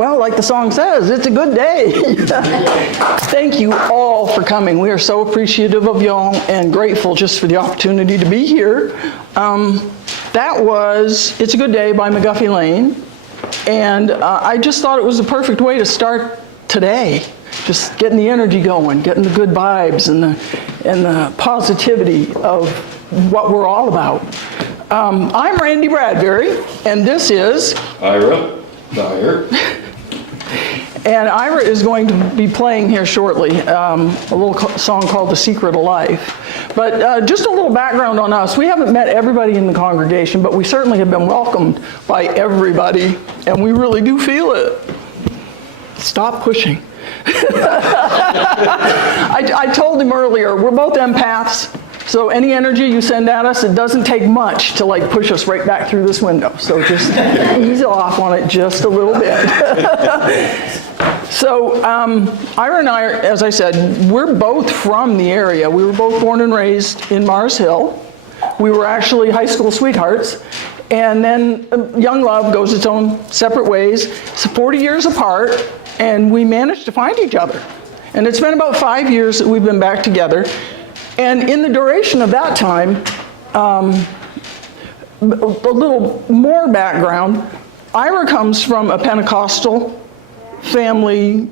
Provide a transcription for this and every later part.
Well, like the song says, it's a good day. Thank you all for coming. We are so appreciative of y'all and grateful just for the opportunity to be here. That was It's a Good Day by McGuffey Lane. And I just thought it was the perfect way to start today. Just getting the energy going, getting the good vibes and the positivity of what we're all about. I'm Randi Bradbury, and this is Dyer. And Ira is going to be playing here shortly, a little song called The Secret of Life. But just a little background on us. We haven't met everybody in the congregation, but we certainly have been welcomed by everybody, and we really do feel it. Stop pushing. I told him earlier, we're both empaths, so any energy you send at us, it doesn't take much to like push us right back through this window. So just ease off on it just a little bit. So Ira and I, as I said, we're both from the area. We were both born and raised in Mars Hill. We were actually high school sweethearts. And then young love goes its own separate ways. It's 40 years apart, and we managed to find each other. And it's been about 5 years that we've been back together. And in the duration of that time, a little more background, Ira comes from a Pentecostal family,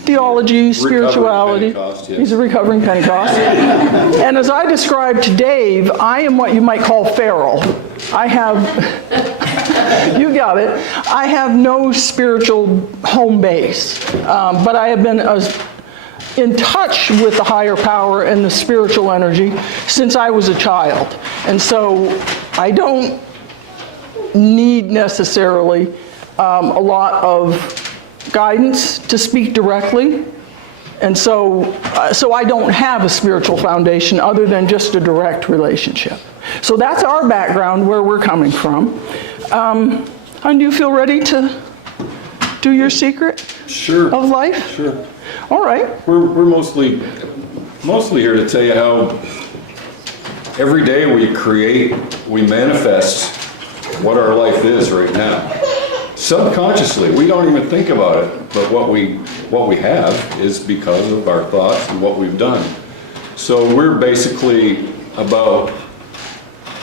theology, spirituality. Pentecost, yes. He's a recovering Pentecost. And as I described to Dave, I am what you might call feral. I have, you got it, I have no spiritual home base, but I have been in touch with the higher power and the spiritual energy since I was a child. And so I don't need necessarily a lot of guidance to speak directly. And so I don't have a spiritual foundation other than just a direct relationship. So that's our background, where we're coming from. And do you feel ready to do your secret Sure. of life? Sure. All right. We're mostly here to tell you how every day we create, we manifest what our life is right now. Subconsciously, we don't even think about it, but what we have is because of our thoughts and what we've done. So we're basically about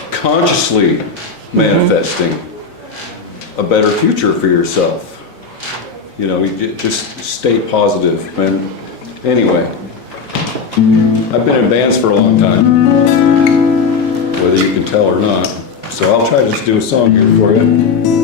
consciously manifesting a better future for yourself. You know, you just stay positive. And anyway, I've been in bands for a long time, whether you can tell or not. So I'll try to just do a song here for you.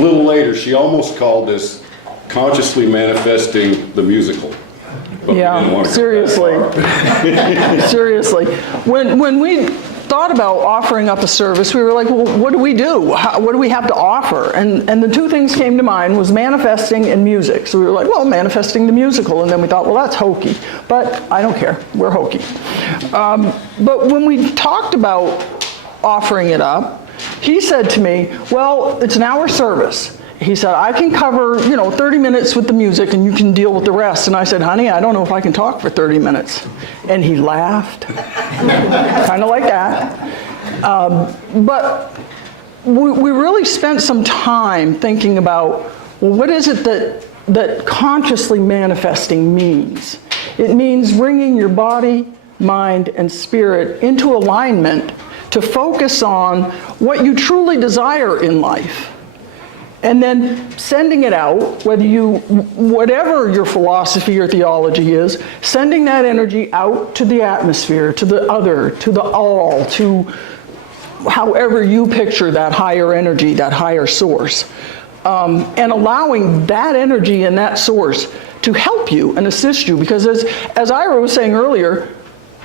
little later, she almost called this consciously manifesting the musical. But we didn't want to go that far. Seriously. When we thought about offering up a service, we were like, well, what do we do? What do we have to offer? And the two things came to mind was manifesting and music. So we were like, well, manifesting the musical. And then we thought, well, that's hokey. But I don't care. We're hokey. But when we talked about offering it up, he said to me, well, it's an hour service. He said, I can cover, 30 minutes with the music and you can deal with the rest. And I said, honey, I don't know if I can talk for 30 minutes. And he laughed, kind of like that. But we really spent some time thinking about, well, what is it that consciously manifesting means? It means bringing your body, mind, and spirit into alignment to focus on what you truly desire in life. And then sending it out, whatever your philosophy or theology is, sending that energy out to the atmosphere, to the other, to the all, to however you picture that higher energy, that higher source. And allowing that energy and that source to help you and assist you. Because as Ira was saying earlier,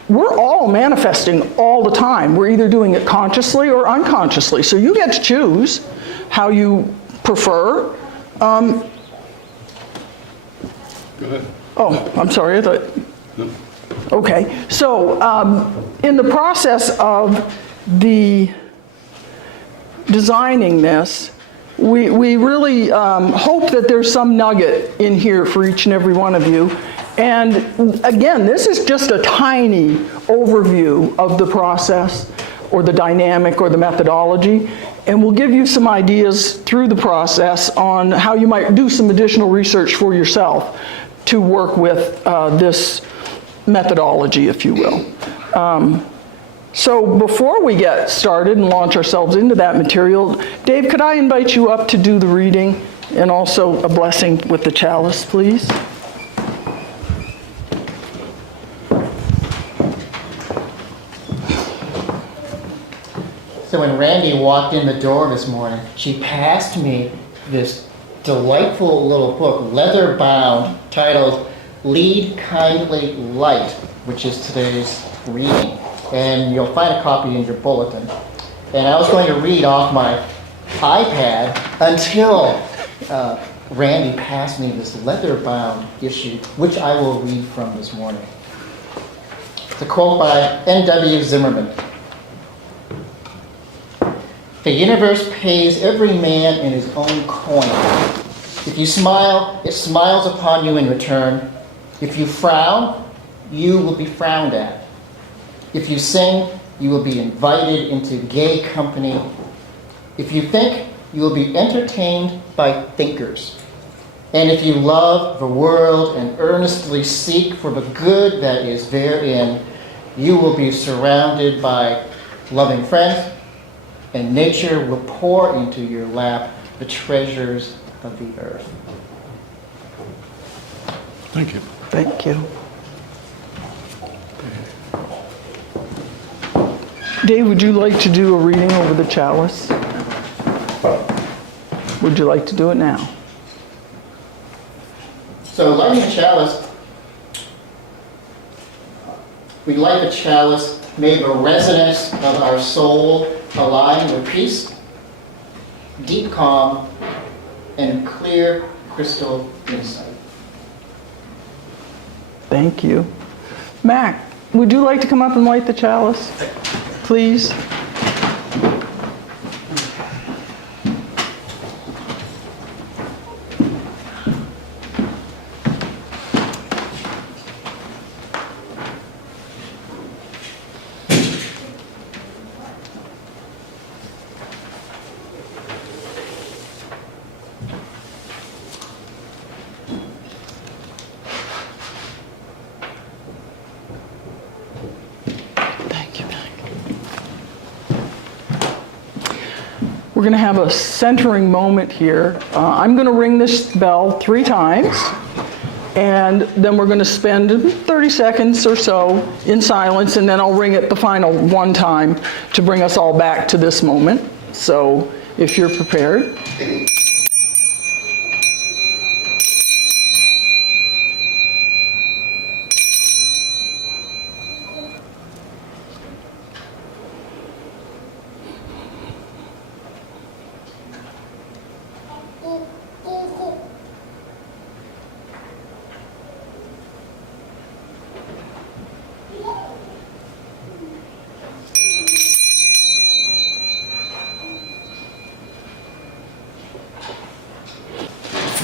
we're all manifesting all the time. We're either doing it consciously or unconsciously. So you get to choose how you prefer. Go ahead. Oh, I'm sorry, I thought. No. Okay, so in the process of the designing this, we really hope that there's some nugget in here for each and every one of you. And again, this is just a tiny overview of the process or the dynamic or the methodology. And we'll give you some ideas through the process on how you might do some additional research for yourself to work with this methodology, if you will. So before we get started and launch ourselves into that material, Dave, could I invite you up to do the reading and also a blessing with the chalice, please? So when Randi walked in the door this morning, she passed me this delightful little book, leather bound, titled Lead Kindly Light, which is today's reading. And you'll find a copy in your bulletin. And I was going to read off my iPad until Randi passed me this leather bound issue, which I will read from this morning. It's a quote by N.W. Zimmerman. The universe pays every man in his own coin. If you smile, it smiles upon you in return. If you frown, you will be frowned at. If you sing, you will be invited into gay company. If you think, you will be entertained by thinkers. And if you love the world and earnestly seek for the good that is therein, you will be surrounded by loving friends, and nature will pour into your lap the treasures of the earth. Thank you. Thank you. Dave, would you like to do a reading over the chalice? Would you like to do it now? So lighting the chalice, we light the chalice, may the resonance of our soul align with peace, deep calm, and clear crystal insight. Thank you. Mac, would you like to come up and light the chalice, please? We're going to have a centering moment here. I'm going to ring this bell 3 times, and then we're going to spend 30 seconds or so in silence, and then I'll ring it the final 1 time to bring us all back to this moment. So if you're prepared.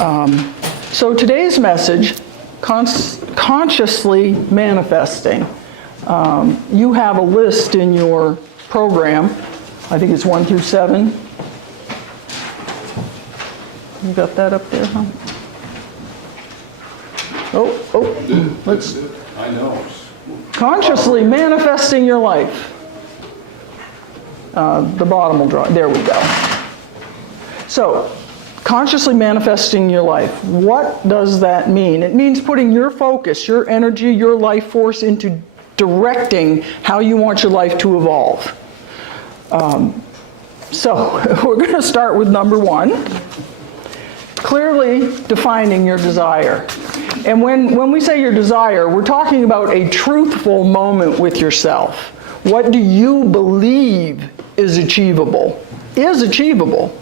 So today's message, consciously manifesting. You have a list in your program. I think it's 1 through 7. You got that up there, huh? Let's. I know. Consciously manifesting your life. The bottom will draw. There we go. So, consciously manifesting your life. What does that mean? It means putting your focus, your energy, your life force into directing how you want your life to evolve. So, we're going to start with number 1. Clearly defining your desire. And when we say your desire, we're talking about a truthful moment with yourself. What do you believe is achievable? Is achievable.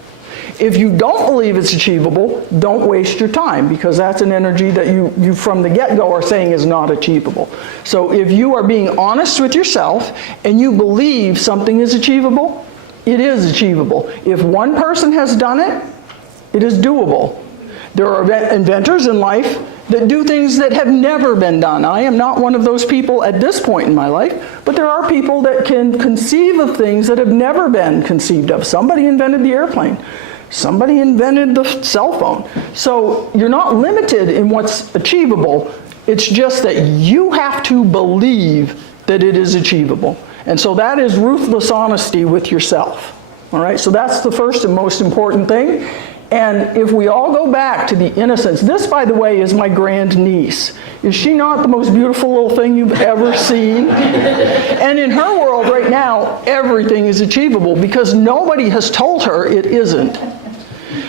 If you don't believe it's achievable, don't waste your time, because that's an energy that you from the get-go are saying is not achievable. So if you are being honest with yourself and you believe something is achievable, it is achievable. If one person has done it, it is doable. There are inventors in life that do things that have never been done. I am not one of those people at this point in my life, but there are people that can conceive of things that have never been conceived of. Somebody invented the airplane. Somebody invented the cell phone. So you're not limited in what's achievable. It's just that you have to believe that it is achievable. And so that is ruthless honesty with yourself. All right, so that's the first and most important thing. And if we all go back to the innocence, this, by the way, is my grandniece. Is she not the most beautiful little thing you've ever seen? And in her world right now, everything is achievable because nobody has told her it isn't.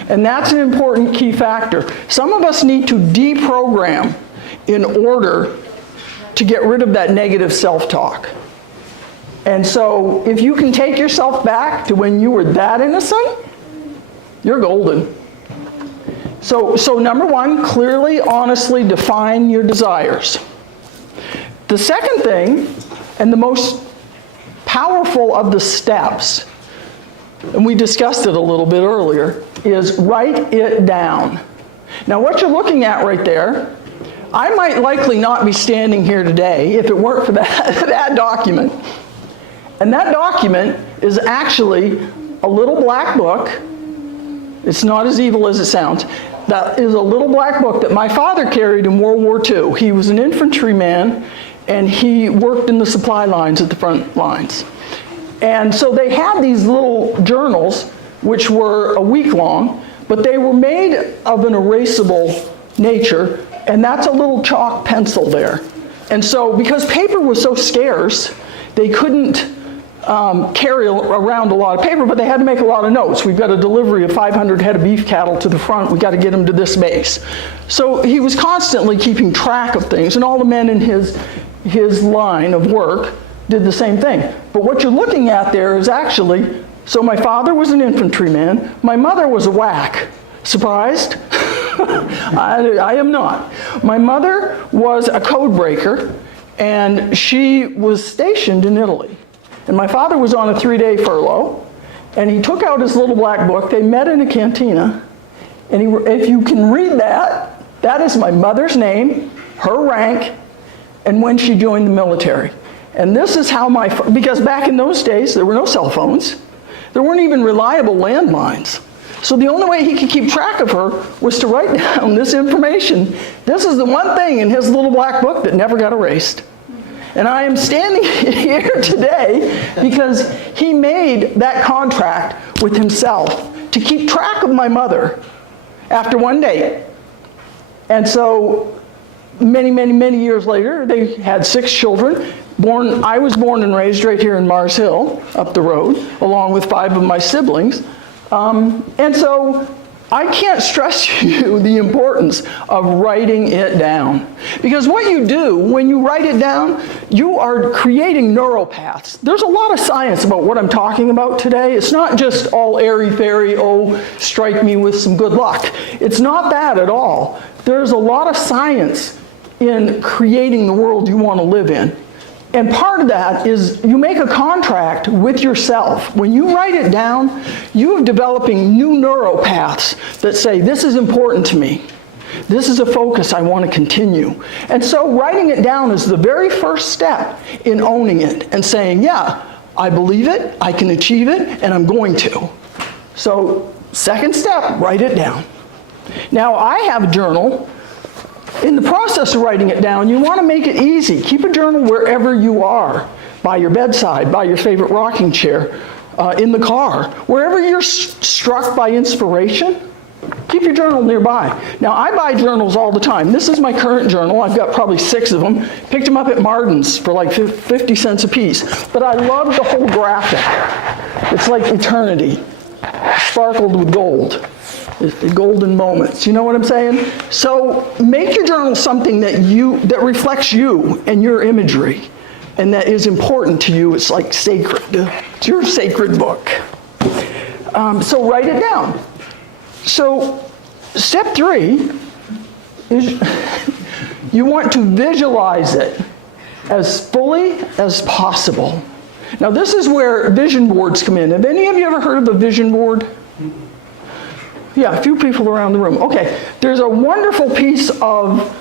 And that's an important key factor. Some of us need to deprogram in order to get rid of that negative self-talk. And so if you can take yourself back to when you were that innocent, you're golden. So number 1, clearly, honestly define your desires. The second thing, and the most powerful of the steps, and we discussed it a little bit earlier, is write it down. Now what you're looking at right there, I might likely not be standing here today if it weren't for that document. And that document is actually a little black book. It's not as evil as it sounds. That is a little black book that my father carried in World War II. He was an infantryman, and he worked in the supply lines at the front lines. And so they had these little journals, which were a week long, but they were made of an erasable nature, and that's a little chalk pencil there. And so, because paper was so scarce, they couldn't carry around a lot of paper, but they had to make a lot of notes. We've got a delivery of 500 head of beef cattle to the front. We've got to get them to this base. So he was constantly keeping track of things, and all the men in his line of work did the same thing. But what you're looking at there is actually, so my father was an infantryman, my mother was a whack. Surprised? I am not. My mother was a code breaker, and she was stationed in Italy. And my father was on a 3-day furlough, and he took out his little black book. They met in a cantina, and if you can read that, that is my mother's name, her rank, and when she joined the military. And this is how because back in those days, there were no cell phones. There weren't even reliable landlines. So the only way he could keep track of her was to write down this information. This is the one thing in his little black book that never got erased. And I am standing here today because he made that contract with himself to keep track of my mother after one day. And so many, many, many years later, they had 6 children. I was born and raised right here in Mars Hill, up the road, along with 5 of my siblings. And so I can't stress to you the importance of writing it down. Because what you do when you write it down, you are creating neural paths. There's a lot of science about what I'm talking about today. It's not just all airy-fairy, oh, strike me with some good luck. It's not that at all. There's a lot of science in creating the world you want to live in. And part of that is you make a contract with yourself. When you write it down, you're developing new neural paths that say, this is important to me. This is a focus I want to continue. And so writing it down is the very first step in owning it and saying, yeah, I believe it, I can achieve it, and I'm going to. So second step, write it down. Now I have a journal. In the process of writing it down, you want to make it easy. Keep a journal wherever you are, by your bedside, by your favorite rocking chair, in the car. Wherever you're struck by inspiration, keep your journal nearby. Now, I buy journals all the time. This is my current journal. I've got probably 6 of them. Picked them up at Martin's for like 50 cents a piece. But I love the whole graphic. It's like eternity, sparkled with gold. The golden moments, you know what I'm saying? So make your journal something that reflects you and your imagery, and that is important to you. It's like sacred. It's your sacred book. So write it down. So step 3 is you want to visualize it as fully as possible. Now this is where vision boards come in. Have any of you ever heard of a vision board? Yeah, a few people around the room. Okay, there's a wonderful piece of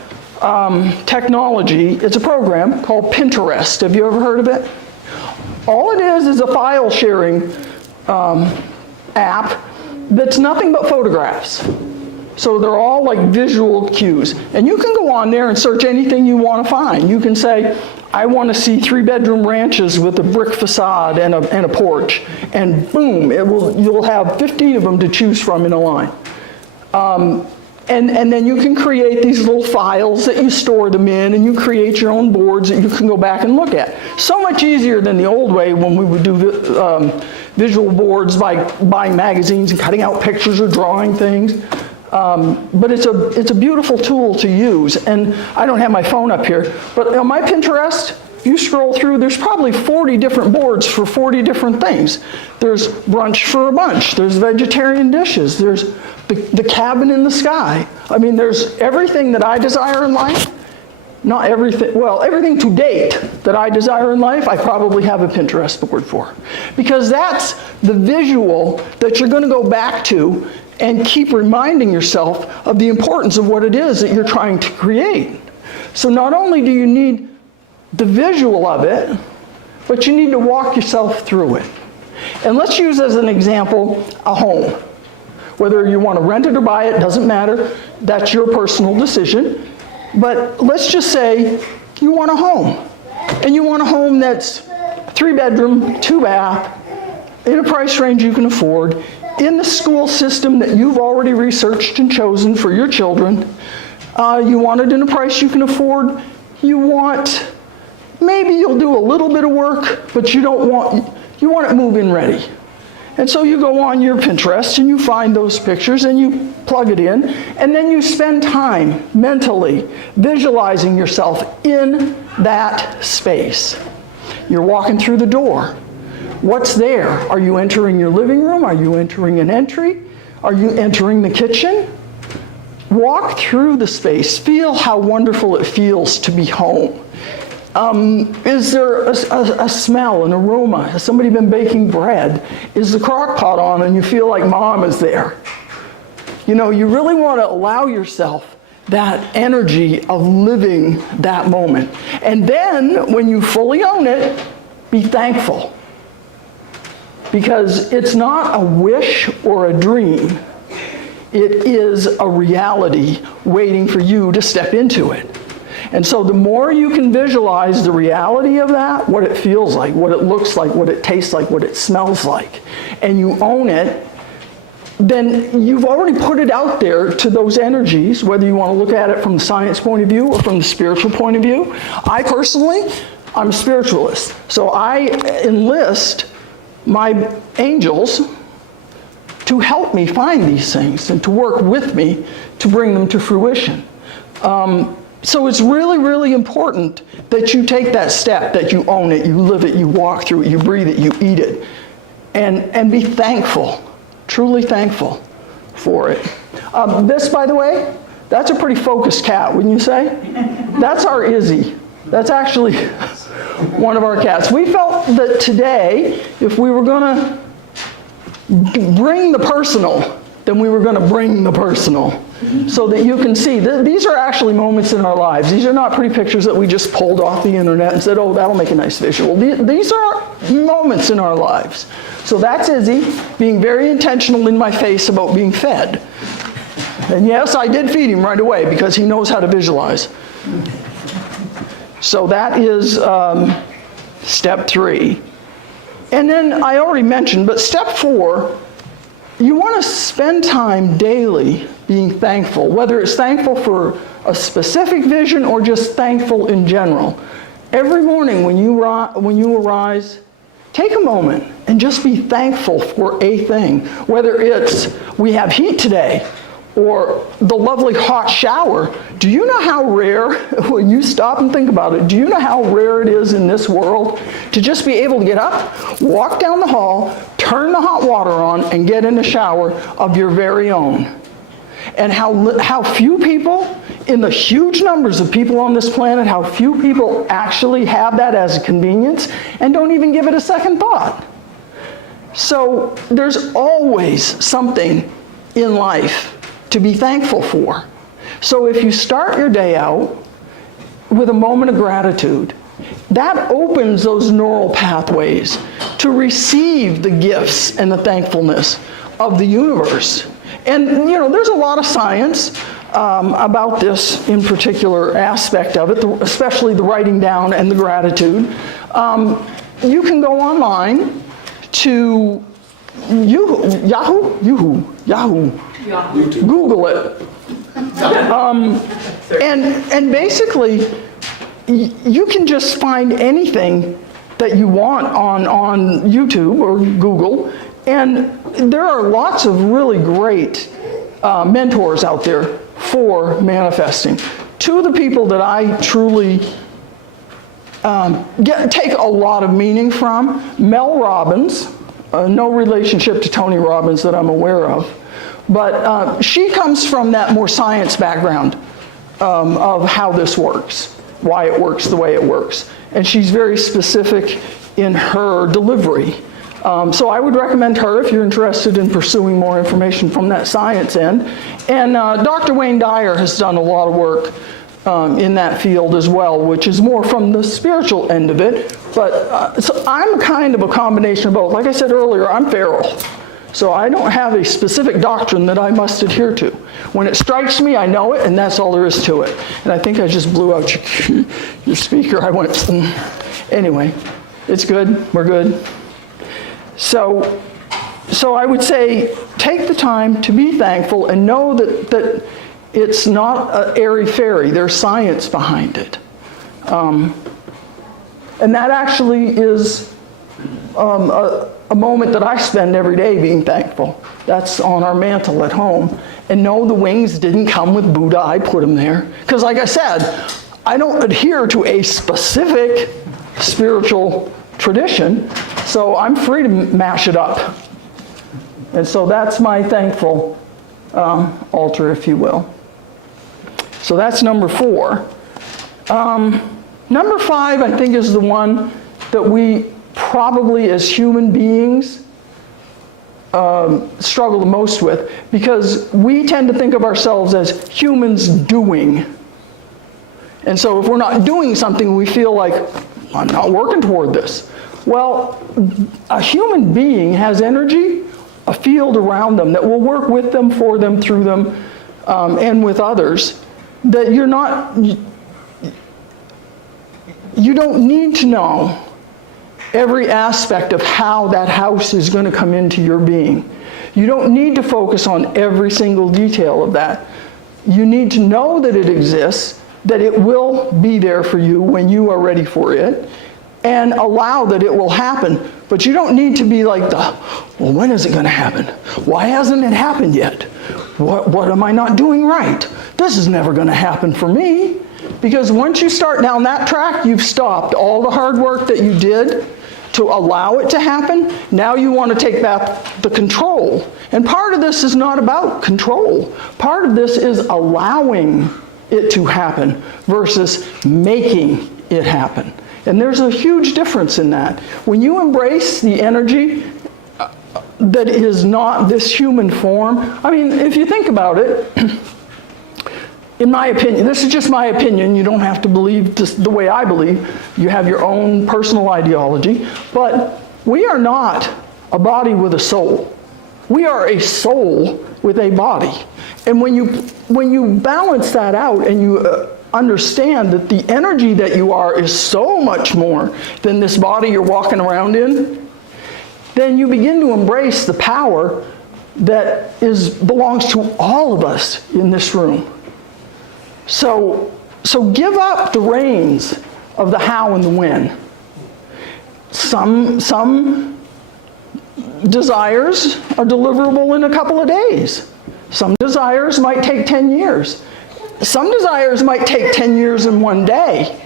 technology. It's a program called Pinterest. Have you ever heard of it? All it is a file sharing app that's nothing but photographs. So they're all like visual cues. And you can go on there and search anything you want to find. You can say, I want to see 3-bedroom ranches with a brick facade and a porch. And boom, you'll have 15 of them to choose from in a line. And then you can create these little files that you store them in, and you create your own boards that you can go back and look at. So much easier than the old way when we would do visual boards by buying magazines and cutting out pictures or drawing things. But it's a beautiful tool to use. And I don't have my phone up here, but on my Pinterest, if you scroll through, there's probably 40 different boards for 40 different things. There's brunch for a bunch. There's vegetarian dishes. There's the cabin in the sky. I mean, there's everything that I desire in life. Not everything, well, everything to date that I desire in life, I probably have a Pinterest board for. Because that's the visual that you're going to go back to and keep reminding yourself of the importance of what it is that you're trying to create. So not only do you need the visual of it, but you need to walk yourself through it. And let's use as an example a home. Whether you want to rent it or buy it, doesn't matter. That's your personal decision. But let's just say you want a home. And you want a home that's 3-bedroom, 2-bath, in a price range you can afford, in the school system that you've already researched and chosen for your children. You want it in a price you can afford. Maybe you'll do a little bit of work, but you want it move-in ready. And so you go on your Pinterest and you find those pictures and you plug it in, and then you spend time mentally visualizing yourself in that space. You're walking through the door. What's there? Are you entering your living room? Are you entering an entry? Are you entering the kitchen? Walk through the space. Feel how wonderful it feels to be home. Is there a smell, an aroma? Has somebody been baking bread? Is the crock pot on and you feel like mom is there? You know, you really want to allow yourself that energy of living that moment. And then, when you fully own it, be thankful. Because it's not a wish or a dream. It is a reality waiting for you to step into it. And so the more you can visualize the reality of that, what it feels like, what it looks like, what it tastes like, what it smells like, and you own it, then you've already put it out there to those energies, whether you want to look at it from the science point of view or from the spiritual point of view. I personally, I'm a spiritualist. So I enlist my angels to help me find these things and to work with me to bring them to fruition. So it's really, really important that you take that step, that you own it, you live it, you walk through it, you breathe it, you eat it, and be thankful, truly thankful for it. This, by the way, that's a pretty focused cat, wouldn't you say? That's our Izzy. That's actually one of our cats. We felt that today, if we were going to bring the personal, then we were going to bring the personal. So that you can see, these are actually moments in our lives. These are not pretty pictures that we just pulled off the internet and said, oh, that'll make a nice visual. These are moments in our lives. So that's Izzy being very intentional in my face about being fed. And yes, I did feed him right away because he knows how to visualize. So that is step 3. And then I already mentioned, but step 4, you want to spend time daily being thankful, whether it's thankful for a specific vision or just thankful in general. Every morning when you arise, take a moment and just be thankful for a thing, whether it's we have heat today or the lovely hot shower. Do you know how rare, when you stop and think about it, do you know how rare it is in this world to just be able to get up, walk down the hall, turn the hot water on, and get in a shower of your very own? And how few people, in the huge numbers of people on this planet, how few people actually have that as a convenience and don't even give it a second thought. So there's always something in life to be thankful for. So if you start your day out with a moment of gratitude, that opens those neural pathways to receive the gifts and the thankfulness of the universe. And you know, there's a lot of science about this in particular aspect of it, especially the writing down and the gratitude. You can go online to Yahoo, Google it. And basically, you can just find anything that you want on YouTube or Google, and there are lots of really great mentors out there for manifesting. Two of the people that I truly take a lot of meaning from, Mel Robbins, no relationship to Tony Robbins that I'm aware of, but she comes from that more science background of how this works, why it works the way it works. And she's very specific in her delivery. So I would recommend her if you're interested in pursuing more information from that science end. And Dr. Wayne Dyer has done a lot of work in that field as well, which is more from the spiritual end of it. But so I'm kind of a combination of both. Like I said earlier, I'm feral. So I don't have a specific doctrine that I must adhere to. When it strikes me, I know it, and that's all there is to it. And I think I just blew out your speaker. I went, anyway, it's good, we're good. So I would say, take the time to be thankful and know that it's not an airy-fairy. There's science behind it. And that actually is a moment that I spend every day being thankful. That's on our mantle at home. And no, the wings didn't come with Buddha. I put them there. Because like I said, I don't adhere to a specific spiritual tradition, so I'm free to mash it up. And so that's my thankful altar, if you will. So that's number 4. Number 5, I think, is the one that we probably as human beings struggle the most with, because we tend to think of ourselves as humans doing. And so if we're not doing something, we feel like, I'm not working toward this. Well, a human being has energy, a field around them that will work with them, for them, through them, and with others, that you don't need to know every aspect of how that house is going to come into your being. You don't need to focus on every single detail of that. You need to know that it exists, that it will be there for you when you are ready for it, and allow that it will happen. But you don't need to be like well, when is it going to happen? Why hasn't it happened yet? What am I not doing right? This is never going to happen for me. Because once you start down that track, you've stopped all the hard work that you did to allow it to happen. Now you want to take back the control. And part of this is not about control. Part of this is allowing it to happen versus making it happen. And there's a huge difference in that. When you embrace the energy that is not this human form, I mean, if you think about it, in my opinion, this is just my opinion, you don't have to believe just the way I believe, you have your own personal ideology, but we are not a body with a soul. We are a soul with a body. And when you balance that out and you understand that the energy that you are is so much more than this body you're walking around in, then you begin to embrace the power that belongs to all of us in this room. So give up the reins of the how and the when. Some desires are deliverable in a couple of days. Some desires might take 10 years. Some desires might take 10 years in one day.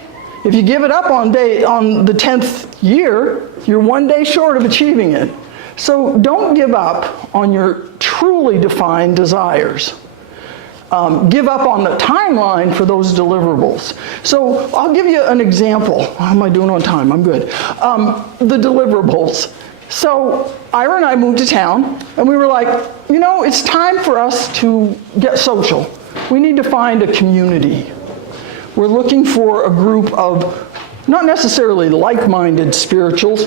If you give it up on the 10th year, you're one day short of achieving it. So don't give up on your truly defined desires. Give up on the timeline for those deliverables. So I'll give you an example. How am I doing on time? I'm good. The deliverables. So Ira and I moved to town, and we were like, you know, it's time for us to get social. We need to find a community. We're looking for a group of not necessarily like-minded spirituals,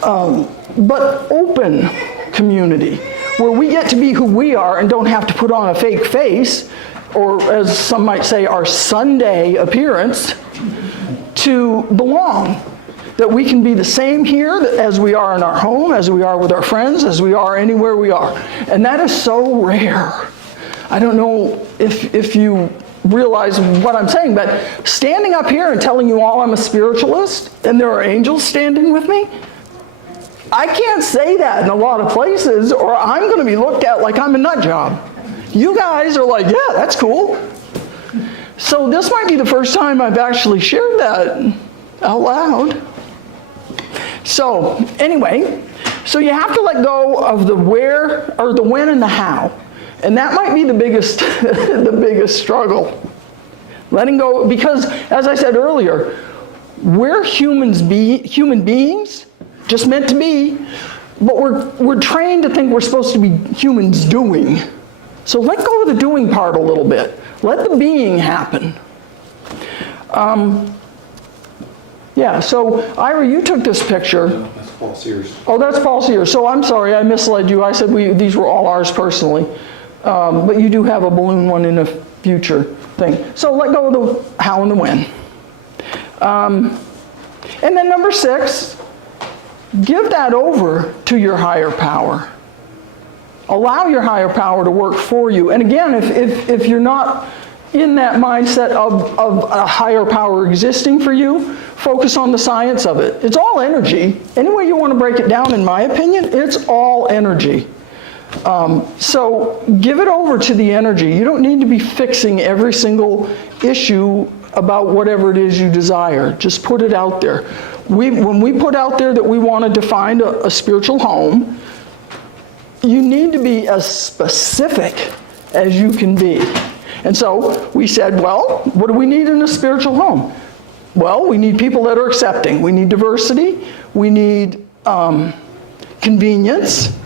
but open community, where we get to be who we are and don't have to put on a fake face, or as some might say, our Sunday appearance, to belong. That we can be the same here as we are in our home, as we are with our friends, as we are anywhere we are. And that is so rare. I don't know if you realize what I'm saying, but standing up here and telling you all I'm a spiritualist, and there are angels standing with me, I can't say that in a lot of places, or I'm going to be looked at like I'm a nut job. You guys are like, yeah, that's cool. So this might be the first time I've actually shared that out loud. So anyway, so you have to let go of the where, or the when and the how. And that might be the biggest, the biggest struggle. Letting go, because as I said earlier, we're human beings, just meant to be, but we're trained to think we're supposed to be humans doing. So let go of the doing part a little bit. Let the being happen. Yeah, so Ira, you took this picture. No, that's Paul Sears. Oh, that's Paul Sears. So I'm sorry, I misled you. I said these were all ours personally. But you do have a balloon one in a future thing. So let go of the how and the when. And then number 6, give that over to your higher power. Allow your higher power to work for you. And again, if you're not in that mindset of a higher power existing for you, focus on the science of it. It's all energy. Any way you want to break it down, in my opinion, it's all energy. So give it over to the energy. You don't need to be fixing every single issue about whatever it is you desire. Just put it out there. When we put out there that we wanted to find a spiritual home, you need to be as specific as you can be. And so we said, well, what do we need in a spiritual home? Well, we need people that are accepting. We need diversity. We need convenience,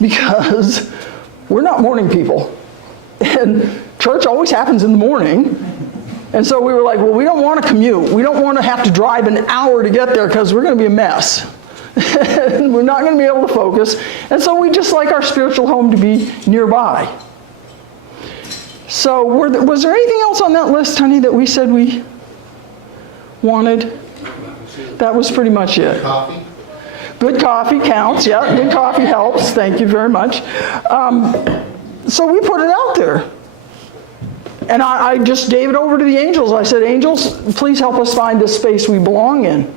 because we're not morning people. And church always happens in the morning. And so we were like, well, we don't want to commute. We don't want to have to drive an hour to get there because we're going to be a mess. And we're not going to be able to focus. And so we just like our spiritual home to be nearby. So was there anything else on that list, honey, that we said we wanted? That was pretty much it. Coffee? Good coffee counts, yeah. Good coffee helps. Thank you very much. So we put it out there. And I just gave it over to the angels. I said, angels, please help us find this space we belong in.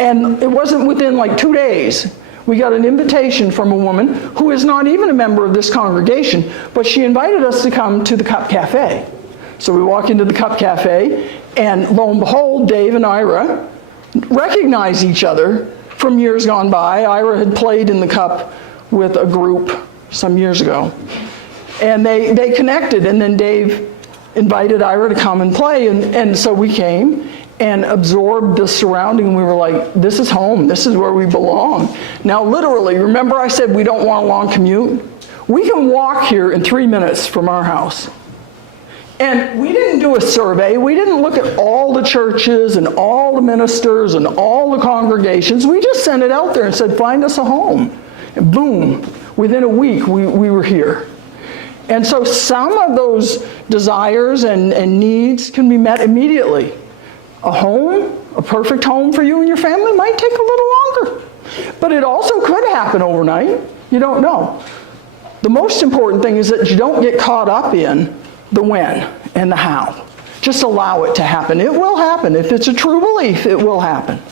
And it wasn't within like 2 days. We got an invitation from a woman who is not even a member of this congregation, but she invited us to come to the Cup Cafe. So we walk into the Cup Cafe, and lo and behold, Dave and Ira recognize each other from years gone by. Ira had played in the Cup with a group some years ago. And they connected, and then Dave invited Ira to come and play, and so we came. and absorbed the surrounding. We were like, this is home, this is where we belong. Now literally, remember I said we don't want a long commute? We can walk here in 3 minutes from our house. And we didn't do a survey, we didn't look at all the churches and all the ministers and all the congregations. We just sent it out there and said, find us a home. And boom, within a week we were here. And so some of those desires and needs can be met immediately. A home, a perfect home for you and your family might take a little longer. But it also could happen overnight. You don't know. The most important thing is that you don't get caught up in the when and the how. Just allow it to happen. It will happen. If it's a true belief, it will happen.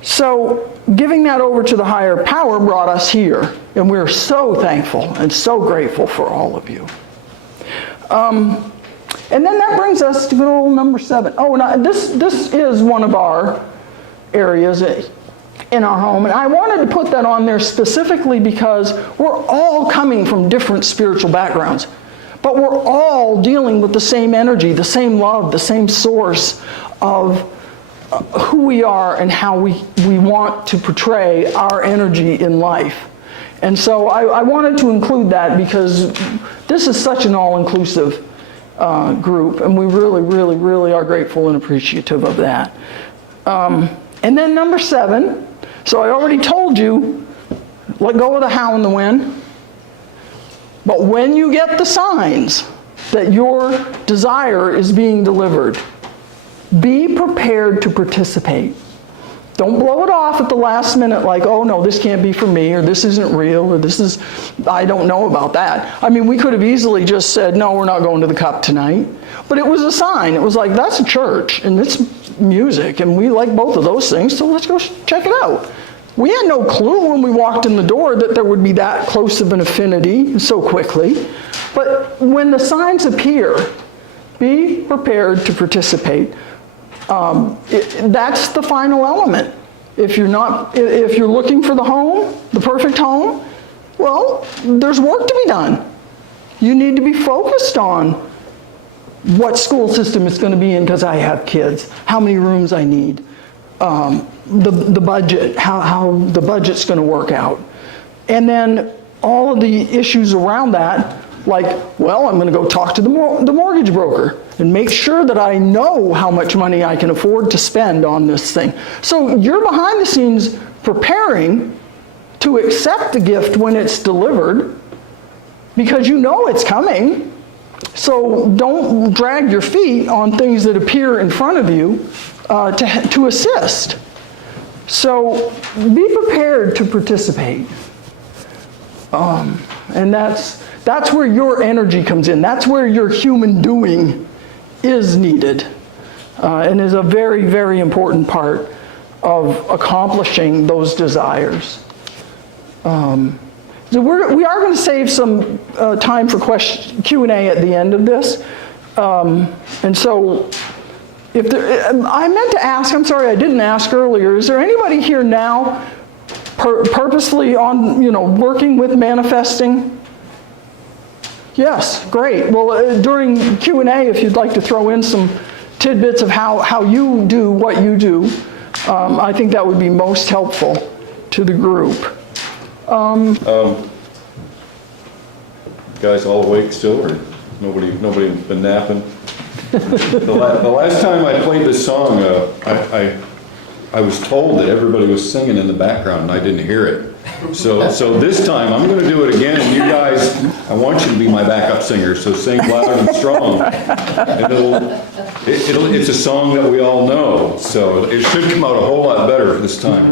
So giving that over to the higher power brought us here, and we're so thankful and so grateful for all of you. And then that brings us to good old number 7. Oh, and this is one of our areas in our home, and I wanted to put that on there specifically because we're all coming from different spiritual backgrounds, but we're all dealing with the same energy, the same love, the same source of who we are and how we want to portray our energy in life. And so I wanted to include that because this is such an all-inclusive group, and we really, really, really are grateful and appreciative of that. And then number 7, so I already told you, let go of the how and the when. But when you get the signs that your desire is being delivered, be prepared to participate. Don't blow it off at the last minute like, oh no, this can't be for me, or this isn't real, or this is, I don't know about that. I mean, we could have easily just said, no, we're not going to the cup tonight. But it was a sign. It was like, that's a church, and it's music, and we like both of those things, so let's go check it out. We had no clue when we walked in the door that there would be that close of an affinity so quickly. But when the signs appear, be prepared to participate. That's the final element. If you're looking for the home, the perfect home, well, there's work to be done. You need to be focused on what school system it's going to be in because I have kids, how many rooms I need, the budget, how the budget's going to work out. And then all of the issues around that, like, well, I'm going to go talk to the mortgage broker and make sure that I know how much money I can afford to spend on this thing. So you're behind the scenes preparing to accept the gift when it's delivered because you know it's coming. So don't drag your feet on things that appear in front of you to assist. So be prepared to participate. And that's where your energy comes in. That's where your human doing is needed and is a very, very important part of accomplishing those desires. So we are going to save some time for Q&A at the end of this. And so I meant to ask, I'm sorry I didn't ask earlier, is there anybody here now purposely on, working with manifesting? Yes, great. Well, during Q&A, if you'd like to throw in some tidbits of how you do what you do, I think that would be most helpful to the group. Guys all awake still, or nobody been napping? The last time I played this song, I was told that everybody was singing in the background and I didn't hear it. So this time I'm going to do it again. And you guys, I want you to be my backup singer. So sing loud and strong. It's a song that we all know. So it should come out a whole lot better this time.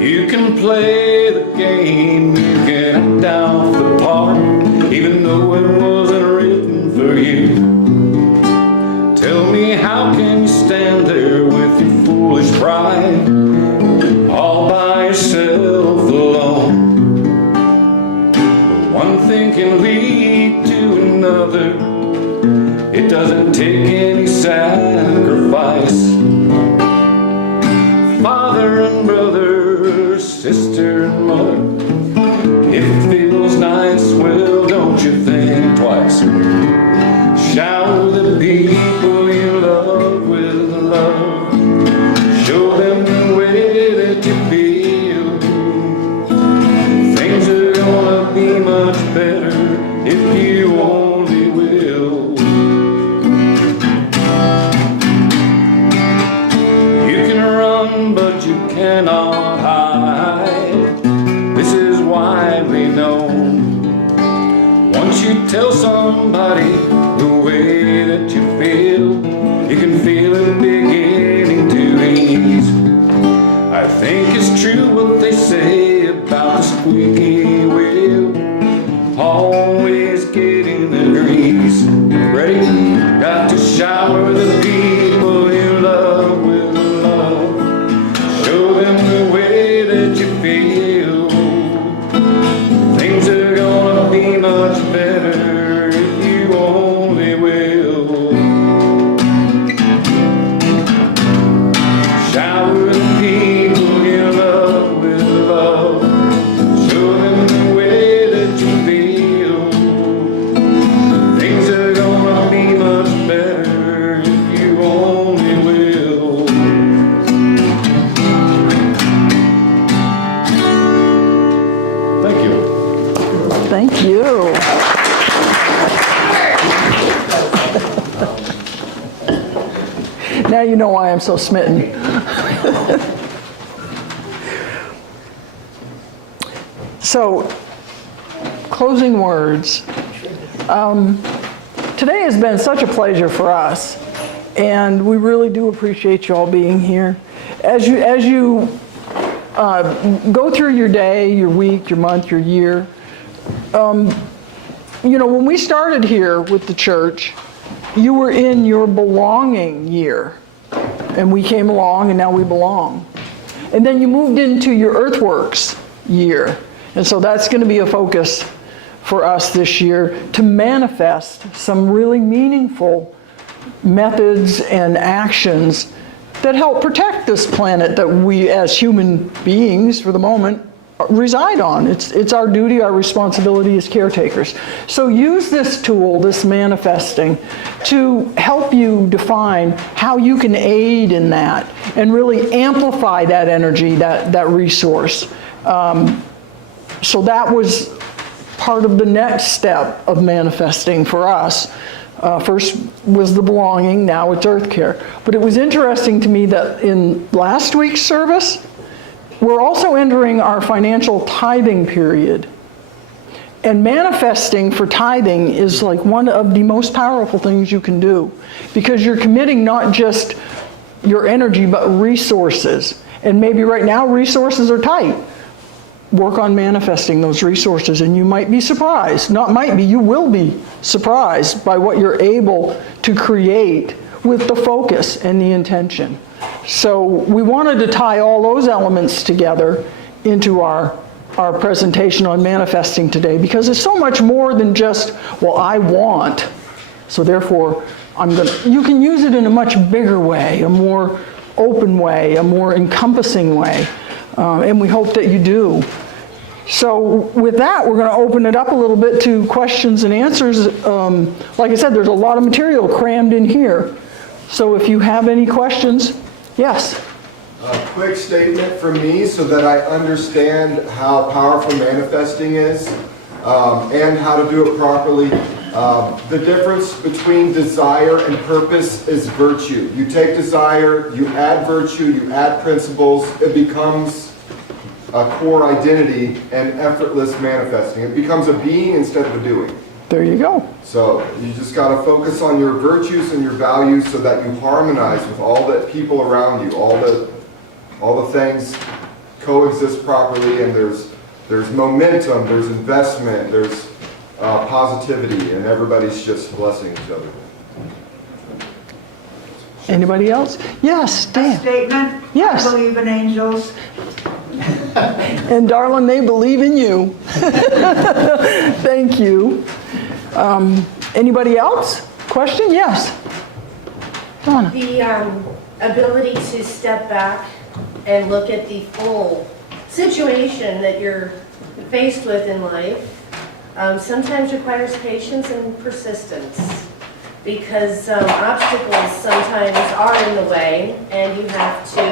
You can play the game, you can act out the part, even though it wasn't written for you. Tell me, how can you stand there with your foolish pride, all by yourself alone? But one thing can lead to another, it doesn't take any sacrifice. Father and brother, sister and mother, if it feels nice, well, don't you think twice. Shout to the people you love tell somebody the way that you feel. You can feel it beginning to ease. I think it's true what they say about the squeaky wheel, always getting the grease. Ready? Got to shower the people you love with love. Show them the way that you feel. Things are gonna be much better if you only will. Shower the people you love with love. Show them the way that you feel. Things are gonna be much better if you only will. Thank you. Thank you. Now you know why I'm so smitten. So, closing words. Today has been such a pleasure for us, and we really do appreciate you all being here. As you go through your day, your week, your month, your year, you know, when we started here with the church, you were in your belonging year, and we came along, and now we belong. And then you moved into your earthworks year, and so that's going to be a focus for us this year, to manifest some really meaningful methods and actions that help protect this planet that we as human beings, for the moment, reside on. It's our duty, our responsibility as caretakers. So use this tool, this manifesting, to help you define how you can aid in that and really amplify that energy, that resource. So that was part of the next step of manifesting for us. First was the belonging, now it's earth care. But it was interesting to me that in last week's service, we're also entering our financial tithing period. And manifesting for tithing is like one of the most powerful things you can do, because you're committing not just your energy, but resources. And maybe right now resources are tight. Work on manifesting those resources, and you might be surprised. Not might be, you will be surprised by what you're able to create with the focus and the intention. So we wanted to tie all those elements together into our presentation on manifesting today, because it's so much more than just, well, I want, so therefore you can use it in a much bigger way, a more open way, a more encompassing way, and we hope that you do. So with that, we're going to open it up a little bit to questions and answers. Like I said, there's a lot of material crammed in here. So if you have any questions, yes? A quick statement from me so that I understand how powerful manifesting is and how to do it properly. The difference between desire and purpose is virtue. You take desire, you add virtue, you add principles, it becomes a core identity and effortless manifesting. It becomes a being instead of a doing. There you go. So you just got to focus on your virtues and your values so that you harmonize with all the people around you, all the things coexist properly, and there's momentum, there's investment, there's positivity, and everybody's just blessing each other. Anybody else? Yes, Dan. A statement? Yes. I believe in angels. And darling, they believe in you. Thank you. Anybody else? Question? Yes. Donna. The ability to step back and look at the full situation that you're faced with in life sometimes requires patience and persistence, because obstacles sometimes are in the way, and you have to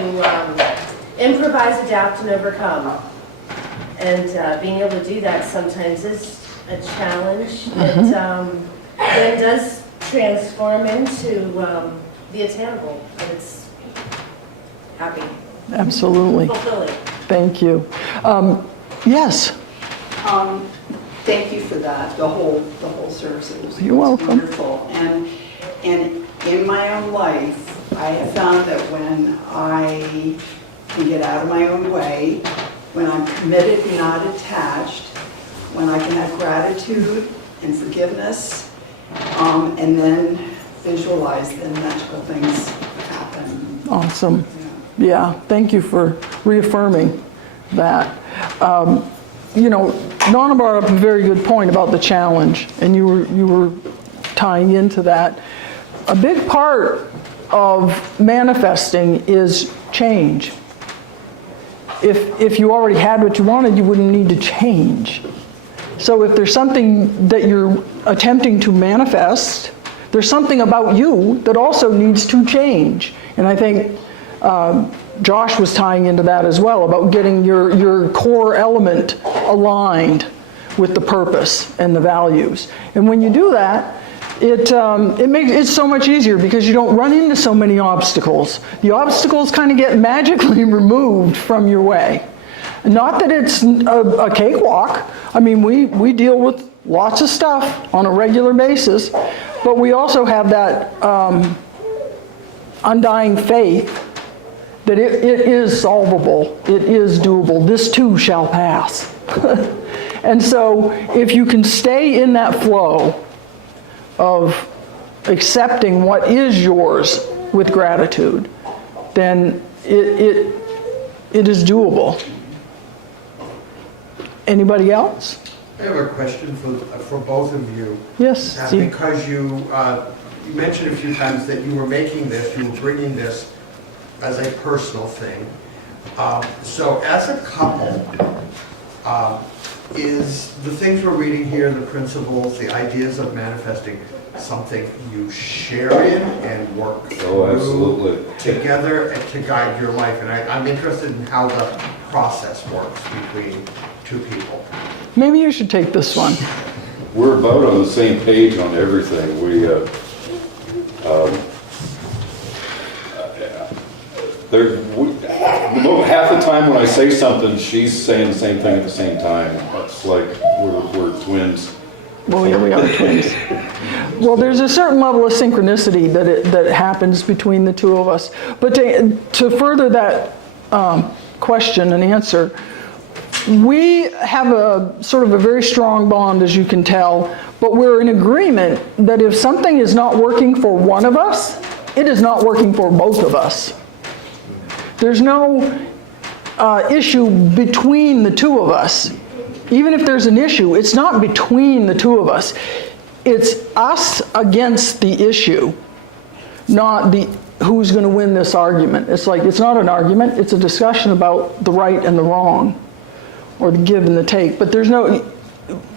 improvise, adapt, and overcome. And being able to do that sometimes is a challenge that then does transform into the attainable, and it's happy, Absolutely. fulfilling. Thank you. Yes. Thank you for that, the whole service. It was You're welcome. wonderful. And in my own life, I have found that when I can get out of my own way, when I'm committed and not attached, when I can have gratitude and forgiveness, and then visualize, then magical things happen. Awesome. Yeah, thank you for reaffirming that. You know, Donna brought up a very good point about the challenge, and you were tying into that. A big part of manifesting is change. If you already had what you wanted, you wouldn't need to change. So if there's something that you're attempting to manifest, there's something about you that also needs to change. And I think Josh was tying into that as well, about getting your core element aligned with the purpose and the values. And when you do that, it makes it so much easier because you don't run into so many obstacles. The obstacles kind of get magically removed from your way. Not that it's a cakewalk. I mean, we deal with lots of stuff on a regular basis, but we also have that undying faith that it is solvable, it is doable, this too shall pass. And so if you can stay in that flow of accepting what is yours with gratitude, then it is doable. Anybody else? I have a question for both of you. Yes, Steve. Because you mentioned a few times that you were making this, you were bringing this as a personal thing. So as a couple, is the things we're reading here, the principles, the ideas of manifesting, something you share in and work through together and to guide your life? And I'm interested in how the process works between two people. Maybe you should take this one. We're about on the same page on everything. Half the time when I say something, she's saying the same thing at the same time. It's like we're twins. Well, yeah, we are twins. Well, there's a certain level of synchronicity that happens between the two of us. But to further that question and answer, we have a sort of a very strong bond, as you can tell, but we're in agreement that if something is not working for one of us, it is not working for both of us. There's no issue between the two of us. Even if there's an issue, it's not between the two of us. It's us against the issue, not who's going to win this argument. It's like, it's not an argument, it's a discussion about the right and the wrong, or the give and the take. But there's no,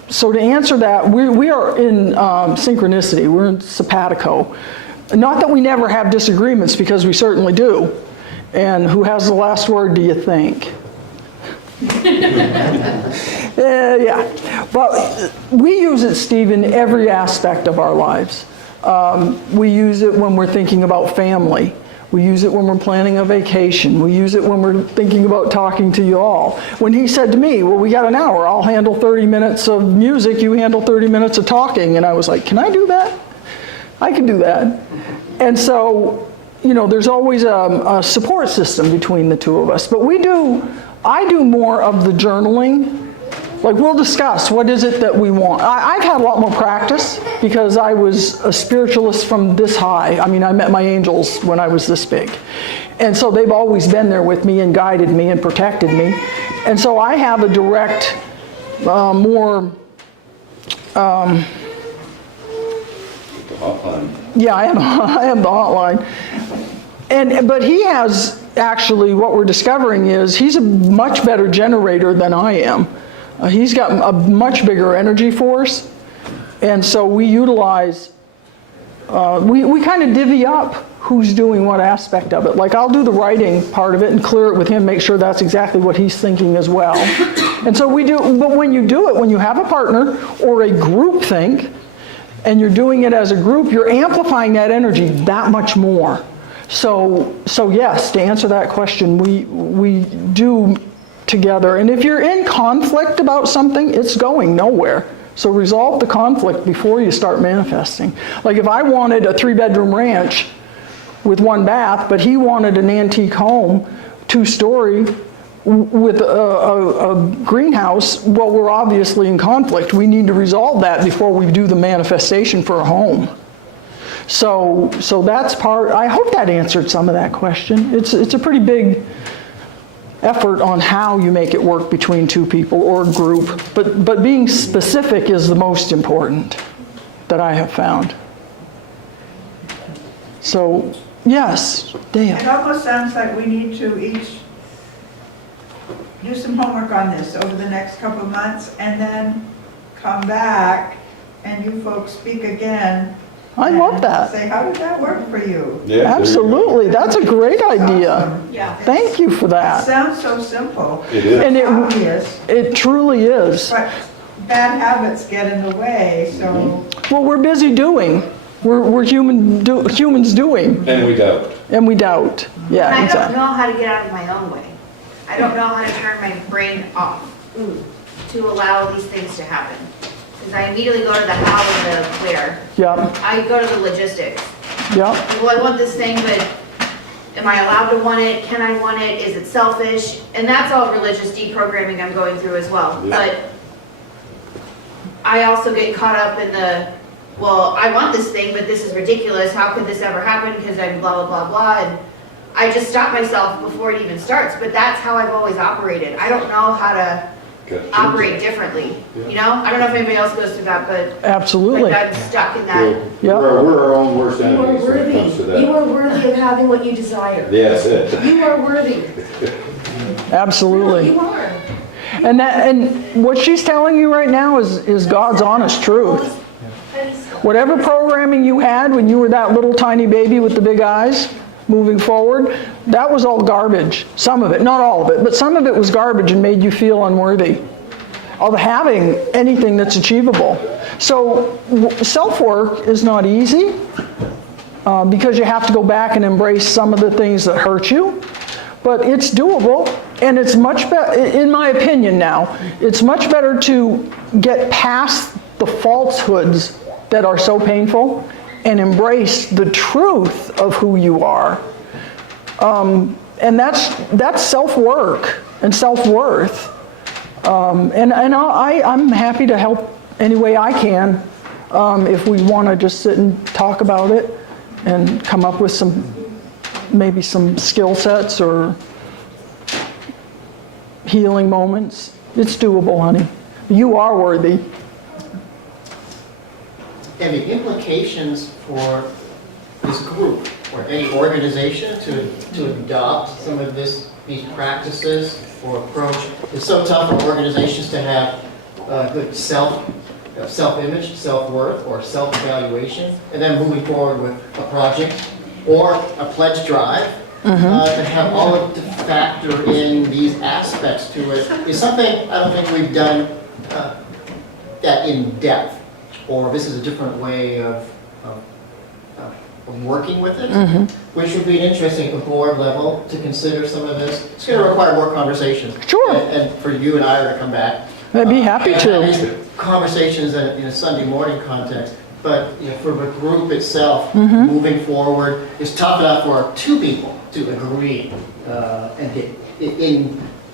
so to answer that, we are in synchronicity, we're in simpatico. Not that we never have disagreements, because we certainly do. And who has the last word, do you think? Yeah, but we use it, Steve, in every aspect of our lives. We use it when we're thinking about family. We use it when we're planning a vacation. We use it when we're thinking about talking to you all. When he said to me, well, we got an hour, I'll handle 30 minutes of music, you handle 30 minutes of talking. And I was like, can I do that? I can do that. And so, you know, there's always a support system between the two of us. But I do more of the journaling. Like, we'll discuss, what is it that we want? I've had a lot more practice because I was a spiritualist from this high. I mean, I met my angels when I was this big. And so they've always been there with me and guided me and protected me. And so I have a direct, more... The hotline. Yeah, I have the hotline. But he has, actually, what we're discovering is he's a much better generator than I am. He's got a much bigger energy force, and so we utilize, we kind of divvy up who's doing what aspect of it. Like, I'll do the writing part of it and clear it with him, make sure that's exactly what he's thinking as well. And so we do, but when you do it, when you have a partner or a group think, and you're doing it as a group, you're amplifying that energy that much more. So yes, to answer that question, we do together. And if you're in conflict about something, it's going nowhere. So resolve the conflict before you start manifesting. Like if I wanted a 3-bedroom ranch with 1 bath, but he wanted an antique home, 2-story, with a greenhouse, well, we're obviously in conflict. We need to resolve that before we do the manifestation for a home. So that's part, I hope that answered some of that question. It's a pretty big effort on how you make it work between 2 people or a group, but being specific is the most important that I have found. So, yes, Dale. It almost sounds like we need to each do some homework on this over the next couple of months and then come back and you folks speak again. I love that. Say, how did that work for you? Yeah, Absolutely, that's a great idea. Awesome. Yeah. Thank you for It that. sounds so simple, it is. And obvious, it truly is. but bad habits get in the way, so. Well, we're busy doing. We're humans doing, And we doubt. and we doubt. Yeah, I don't exactly. know how to get out of my own way. I don't know how to turn my brain off to allow these things to happen. Because I immediately go to the how and the where. Yep, I go to the logistics. yep, Well, I want this thing, but am I allowed to want it? Can I want it? Is it selfish? And that's all religious deprogramming I'm going through as well. But I also get caught up in the, well, I want this thing, but this is ridiculous. How could this ever happen? Because I'm blah, blah, blah, blah. And I just stop myself before it even starts. But that's how I've always operated. I don't know how to operate differently. You know? I don't know if anybody else goes through that, but absolutely. like I'm stuck in that. Yep. We're our own worst You are enemies when it comes to worthy. You that. are worthy of having what you desire. Yeah, that's it. You are worthy. Absolutely. You are. And what she's telling you right now is God's honest truth. Whatever programming you had when you were that little tiny baby with the big eyes, moving forward, that was all garbage. Some of it, not all of it, but some of it was garbage and made you feel unworthy of having anything that's achievable. So self-work is not easy because you have to go back and embrace some of the things that hurt you, but it's doable, and it's much better, in my opinion now, it's much better to get past the falsehoods that are so painful and embrace the truth of who you are. And that's self-work and self-worth. And I'm happy to help any way I can if we want to just sit and talk about it and come up with maybe some skill sets or healing moments. It's doable, honey. You are worthy. And the implications for this group or any organization to adopt some of these practices or approach, it's so tough for organizations to have good self-image, self-worth, or self-evaluation, and then moving forward with a project or a pledge drive, to have all of to factor in these aspects to it is something I don't think we've done that in depth. Or this is a different way of working with it, which would be an interesting at the board level to consider some of this. It's going to require more conversations. Sure. And for you and I to come back. I'd be happy and to. have these conversations in a Sunday morning context. But for the group itself, moving forward, it's tough enough for 2 people to agree and get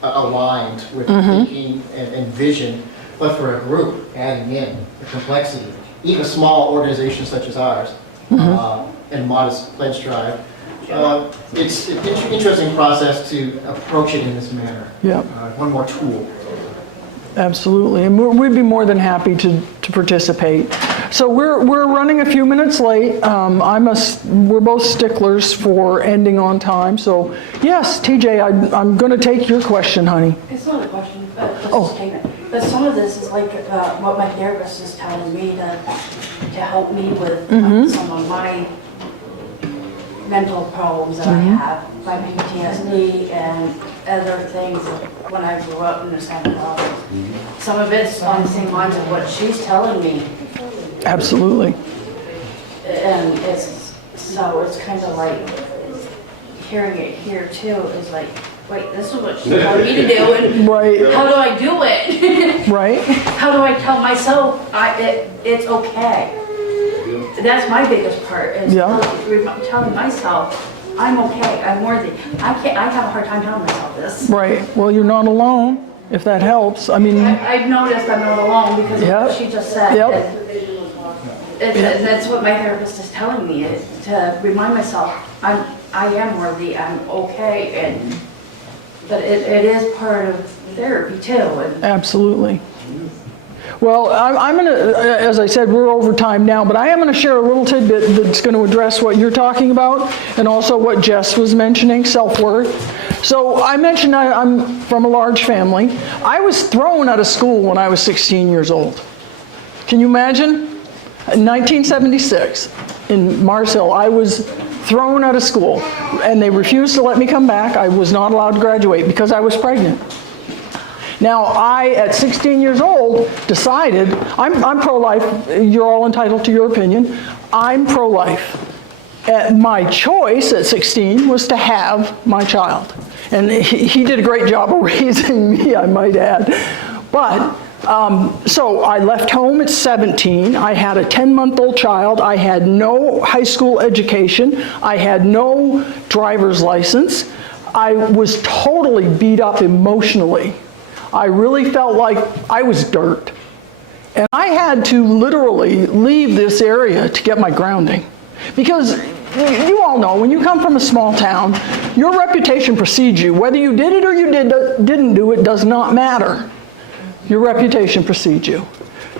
aligned with thinking and vision. But for a group, adding in the complexity, even a small organization such as ours, and modest pledge drive, it's an interesting process to approach it in this manner. Yep. One more tool. Absolutely, and we'd be more than happy to participate. So we're running a few minutes late. We're both sticklers for ending on time. So yes, TJ, I'm going to take your question, honey. It's not a question, but just Oh. a statement. But some of this is like what my therapist is telling me to help me with some of my mental problems that I have, my PTSD and other things when I grew up in the Santa Province. Some of it's on the same lines of what she's telling me, Absolutely. and it's kind of like hearing it here too is like, wait, this is what she's telling me to do, and Right, how do I do it? right. How do I tell myself it's okay? That's my biggest part, is Yeah. telling myself, I'm okay, I'm worthy. I have a hard time telling myself this. Right. Well, you're not alone, if that helps. I mean, I've noticed I'm not alone because of Yep. what she just said. Yep. And that's what my therapist is telling me, is to remind myself, I am worthy, I'm okay, but it is part of therapy too. And absolutely. Well, I'm going to, as I said, we're over time now, but I am going to share a little tidbit that's going to address what you're talking about and also what Jess was mentioning, self-worth. So I mentioned I'm from a large family. I was thrown out of school when I was 16 years old. Can you imagine? In 1976, in Mars Hill, I was thrown out of school, and they refused to let me come back. I was not allowed to graduate because I was pregnant. Now, I, at 16 years old, decided, I'm pro-life, you're all entitled to your opinion, I'm pro-life. And my choice at 16 was to have my child. And he did a great job of raising me, I might add. But, so I left home at 17, I had a 10-month-old child, I had no high school education, I had no driver's license, I was totally beat up emotionally. I really felt like I was dirt. And I had to literally leave this area to get my grounding. Because you all know, when you come from a small town, your reputation precedes you. Whether you did it or you didn't do it does not matter. Your reputation precedes you.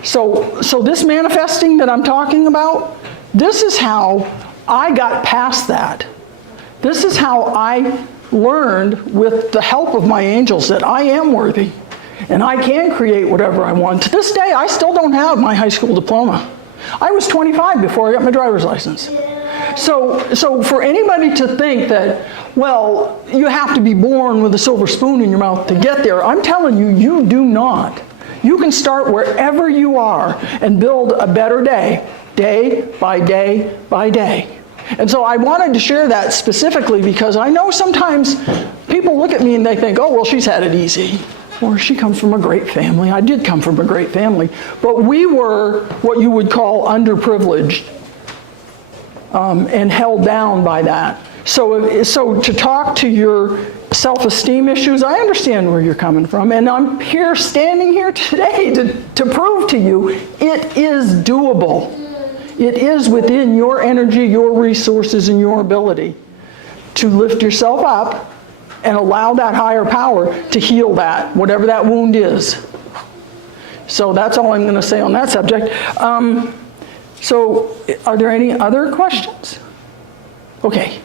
So this manifesting that I'm talking about, this is how I got past that. This is how I learned, with the help of my angels, that I am worthy. And I can create whatever I want. To this day, I still don't have my high school diploma. I was 25 before I got my driver's license. So for anybody to think that, well, you have to be born with a silver spoon in your mouth to get there, I'm telling you, you do not. You can start wherever you are and build a better day, day by day by day. And so I wanted to share that specifically because I know sometimes people look at me and they think, oh, well, she's had it easy. Or she comes from a great family. I did come from a great family. But we were what you would call underprivileged and held down by that. So to talk to your self-esteem issues, I understand where you're coming from. And I'm here, standing here today to prove to you it is doable. It is within your energy, your resources, and your ability to lift yourself up and allow that higher power to heal that, whatever that wound is. So that's all I'm going to say on that subject. So are there any other questions? Okay.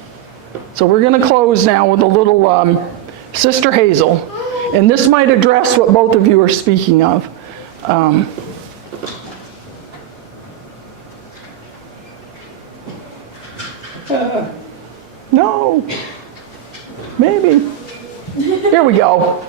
So we're going to close now with a little Sister Hazel. And this might address what both of you are speaking of. No. Maybe. Here we go.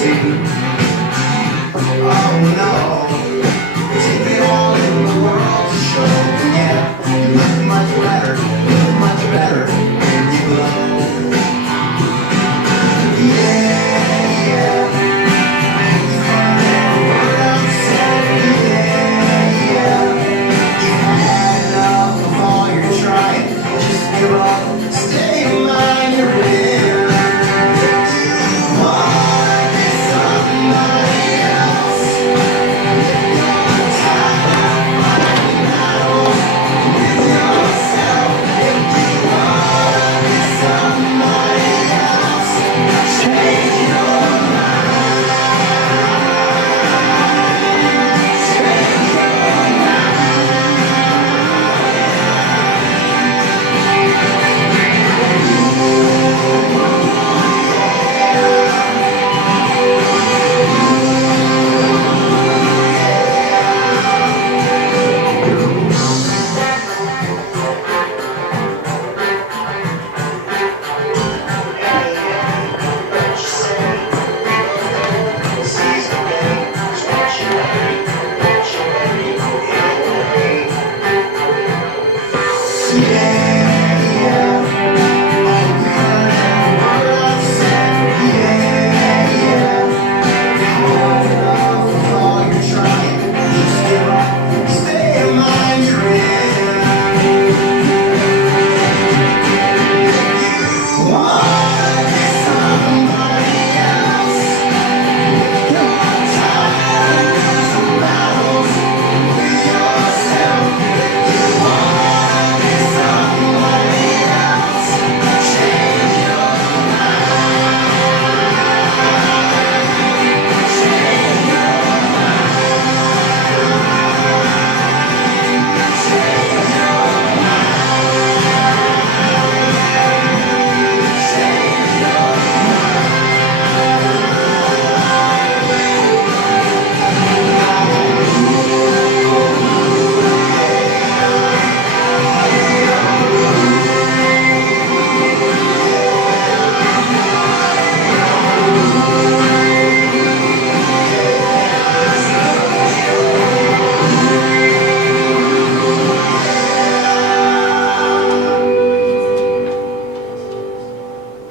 see. Oh no, take it all in the world to show. Yeah, you look much better when you glow. Yeah, yeah, you've heard every word I've said. Yeah, yeah, you've had enough of all your trying. Just give up, stay in line you're in.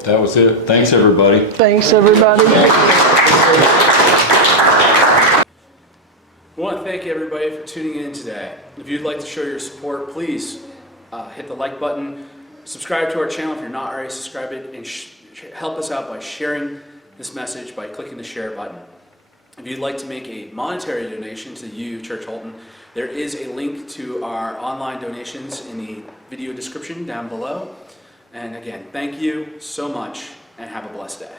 That was it. Thanks, everybody. Thanks, everybody. We want to thank everybody for tuning in today. If you'd like to show your support, please hit the like button, subscribe to our channel if you're not already subscribed, and help us out by sharing this message by clicking the share button. If you'd like to make a monetary donation to you, Church Holton, there is a link to our online donations in the video description down below. And again, thank you so much and have a blessed day.